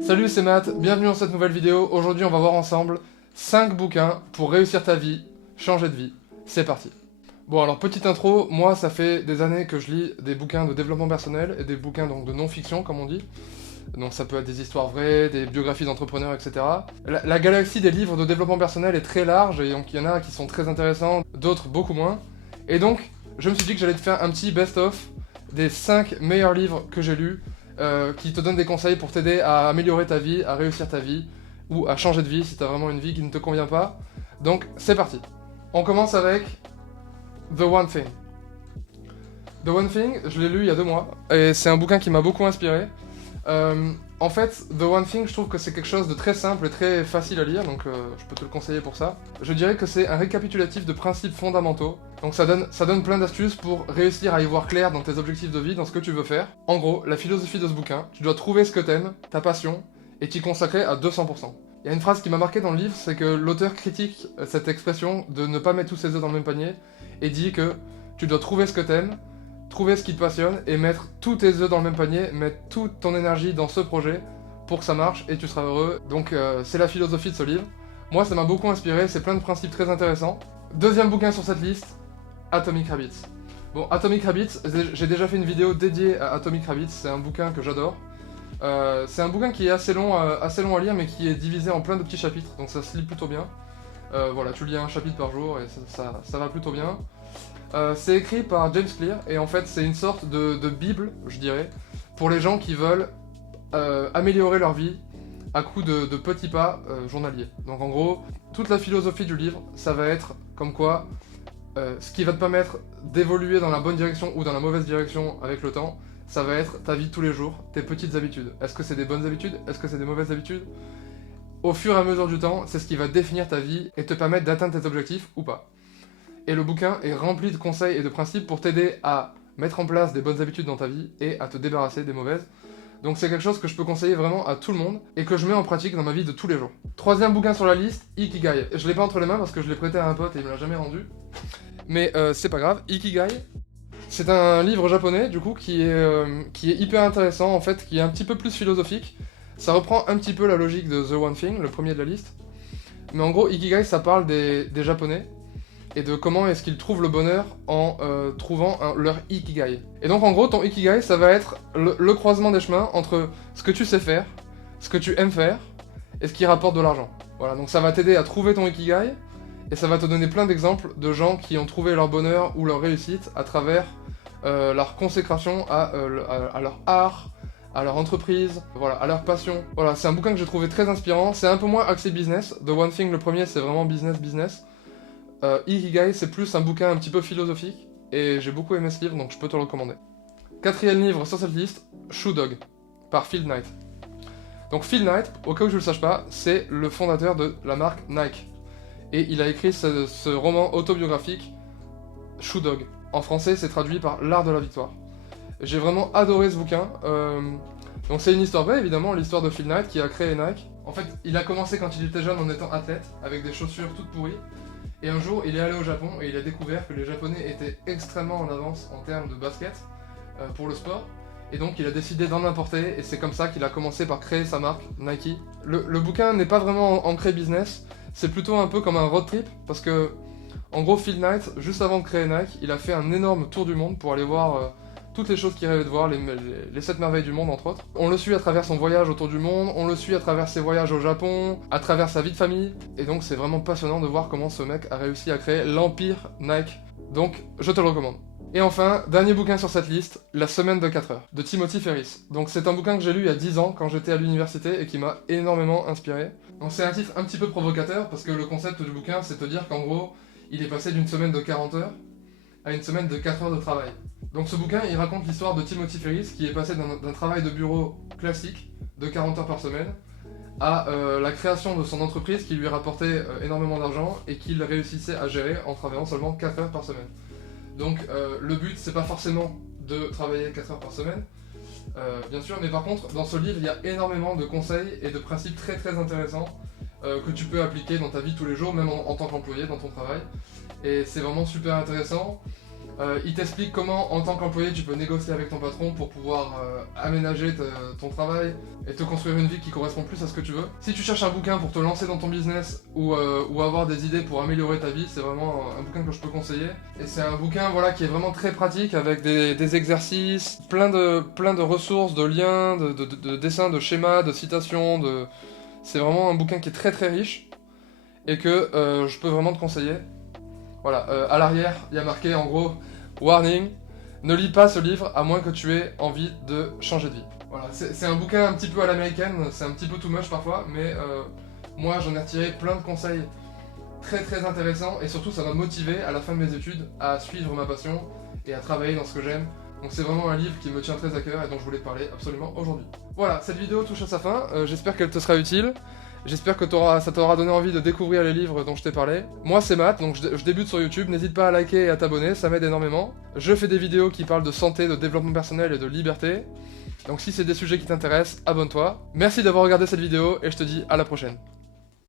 Salut, c'est Matt, bienvenue dans cette nouvelle vidéo. Aujourd'hui, on va voir ensemble 5 bouquins pour réussir ta vie, changer de vie. C'est parti. Bon, alors petite intro, moi ça fait des années que je lis des bouquins de développement personnel et des bouquins donc de non-fiction comme on dit. Donc ça peut être des histoires vraies, des biographies d'entrepreneurs, etc. La galaxie des livres de développement personnel est très large et donc il y en a qui sont très intéressants, d'autres beaucoup moins. Et donc, je me suis dit que j'allais te faire un petit best-of des 5 meilleurs livres que j'ai lus qui te donnent des conseils pour t'aider à améliorer ta vie, à réussir ta vie ou à changer de vie si t'as vraiment une vie qui ne te convient pas. Donc c'est parti. On commence avec The One Thing. The One Thing, je l'ai lu il y a 2 mois et c'est un bouquin qui m'a beaucoup inspiré. En fait, The One Thing, je trouve que c'est quelque chose de très simple et très facile à lire, donc je peux te le conseiller pour ça. Je dirais que c'est un récapitulatif de principes fondamentaux, donc ça donne plein d'astuces pour réussir à y voir clair dans tes objectifs de vie, dans ce que tu veux faire. En gros, la philosophie de ce bouquin, tu dois trouver ce que t'aimes, ta passion, et t'y consacrer à 200%. Il y a une phrase qui m'a marqué dans le livre, c'est que l'auteur critique cette expression de ne pas mettre tous ses œufs dans le même panier, et dit que tu dois trouver ce que t'aimes, trouver ce qui te passionne et mettre tous tes œufs dans le même panier, mettre toute ton énergie dans ce projet pour que ça marche et tu seras heureux. Donc c'est la philosophie de ce livre. Moi ça m'a beaucoup inspiré, c'est plein de principes très intéressants. Deuxième bouquin sur cette liste, Atomic Habits. Bon, Atomic Habits, j'ai déjà fait une vidéo dédiée à Atomic Habits, c'est un bouquin que j'adore. C'est un bouquin qui est assez long à lire mais qui est divisé en plein de petits chapitres, donc ça se lit plutôt bien. Voilà, tu lis un chapitre par jour et ça va plutôt bien. C'est écrit par James Clear et en fait c'est une sorte de bible, je dirais, pour les gens qui veulent améliorer leur vie à coup de petits pas journaliers. Donc en gros, toute la philosophie du livre, ça va être comme quoi ce qui va te permettre d'évoluer dans la bonne direction ou dans la mauvaise direction avec le temps, ça va être ta vie de tous les jours, tes petites habitudes. Est-ce que c'est des bonnes habitudes? Est-ce que c'est des mauvaises habitudes? Au fur et à mesure du temps, c'est ce qui va définir ta vie et te permettre d'atteindre tes objectifs ou pas. Et le bouquin est rempli de conseils et de principes pour t'aider à mettre en place des bonnes habitudes dans ta vie et à te débarrasser des mauvaises. Donc c'est quelque chose que je peux conseiller vraiment à tout le monde et que je mets en pratique dans ma vie de tous les jours. Troisième bouquin sur la liste, Ikigai. Je l'ai pas entre les mains parce que je l'ai prêté à un pote et il me l'a jamais rendu. Mais c'est pas grave, Ikigai, c'est un livre japonais du coup qui est hyper intéressant en fait, qui est un petit peu plus philosophique. Ça reprend un petit peu la logique de The One Thing, le premier de la liste. Mais en gros, Ikigai ça parle des japonais et de comment est-ce qu'ils trouvent le bonheur en trouvant leur Ikigai. Et donc en gros, ton Ikigai, ça va être le croisement des chemins entre ce que tu sais faire, ce que tu aimes faire, et ce qui rapporte de l'argent. Voilà, donc ça va t'aider à trouver ton Ikigai, et ça va te donner plein d'exemples de gens qui ont trouvé leur bonheur ou leur réussite à travers leur consécration à leur art, à leur entreprise, voilà, à leur passion. Voilà, c'est un bouquin que j'ai trouvé très inspirant, c'est un peu moins axé business. The One Thing, le premier, c'est vraiment business. Ikigai, c'est plus un bouquin un petit peu philosophique, et j'ai beaucoup aimé ce livre, donc je peux te le recommander. Quatrième livre sur cette liste, Shoe Dog, par Phil Knight. Donc Phil Knight, au cas où je ne le sache pas, c'est le fondateur de la marque Nike. Et il a écrit ce roman autobiographique, Shoe Dog. En français, c'est traduit par L'Art de la Victoire. J'ai vraiment adoré ce bouquin. Donc c'est une histoire vraie, évidemment, l'histoire de Phil Knight qui a créé Nike. En fait, il a commencé quand il était jeune en étant athlète, avec des chaussures toutes pourries. Et un jour, il est allé au Japon et il a découvert que les Japonais étaient extrêmement en avance en termes de basket pour le sport. Et donc, il a décidé d'en importer et c'est comme ça qu'il a commencé par créer sa marque, Nike. Le bouquin n'est pas vraiment ancré business, c'est plutôt un peu comme un road trip parce que, en gros, Phil Knight, juste avant de créer Nike, il a fait un énorme tour du monde pour aller voir toutes les choses qu'il rêvait de voir, les 7 merveilles du monde entre autres. On le suit à travers son voyage autour du monde, on le suit à travers ses voyages au Japon, à travers sa vie de famille, et donc c'est vraiment passionnant de voir comment ce mec a réussi à créer l'empire Nike. Donc je te le recommande. Et enfin, dernier bouquin sur cette liste, La semaine de 4 heures, de Timothy Ferriss. Donc c'est un bouquin que j'ai lu il y a 10 ans quand j'étais à l'université et qui m'a énormément inspiré. Donc c'est un titre un petit peu provocateur parce que le concept du bouquin c'est de dire qu'en gros, il est passé d'une semaine de 40 heures à une semaine de 4 heures de travail. Donc ce bouquin, il raconte l'histoire de Timothy Ferriss qui est passé d'un travail de bureau classique de 40 heures par semaine à la création de son entreprise qui lui rapportait énormément d'argent et qu'il réussissait à gérer en travaillant seulement 4 heures par semaine. Donc le but, c'est pas forcément de travailler 4 heures par semaine, bien sûr, mais par contre, dans ce livre, il y a énormément de conseils et de principes très très intéressants que tu peux appliquer dans ta vie tous les jours, même en tant qu'employé dans ton travail. Et c'est vraiment super intéressant. Il t'explique comment, en tant qu'employé, tu peux négocier avec ton patron pour pouvoir aménager ton travail et te construire une vie qui correspond plus à ce que tu veux. Si tu cherches un bouquin pour te lancer dans ton business ou avoir des idées pour améliorer ta vie, c'est vraiment un bouquin que je peux conseiller. Et c'est un bouquin voilà, qui est vraiment très pratique avec des exercices, plein de ressources, de liens, de dessins, de schémas, de citations. C'est vraiment un bouquin qui est très très riche et que je peux vraiment te conseiller. Voilà, à l'arrière, il y a marqué en gros « Warning, ne lis pas ce livre à moins que tu aies envie de changer de vie ». Voilà, c'est un bouquin un petit peu à l'américaine, c'est un petit peu too much parfois, mais moi j'en ai retiré plein de conseils très très intéressants et surtout ça m'a motivé à la fin de mes études à suivre ma passion et à travailler dans ce que j'aime. Donc c'est vraiment un livre qui me tient très à cœur et dont je voulais te parler absolument aujourd'hui. Voilà, cette vidéo touche à sa fin, j'espère qu'elle te sera utile. J'espère que ça t'aura donné envie de découvrir les livres dont je t'ai parlé. Moi c'est Matt, donc je débute sur YouTube, n'hésite pas à liker et à t'abonner, ça m'aide énormément. Je fais des vidéos qui parlent de santé, de développement personnel et de liberté. Donc si c'est des sujets qui t'intéressent, abonne-toi. Merci d'avoir regardé cette vidéo et je te dis à la prochaine.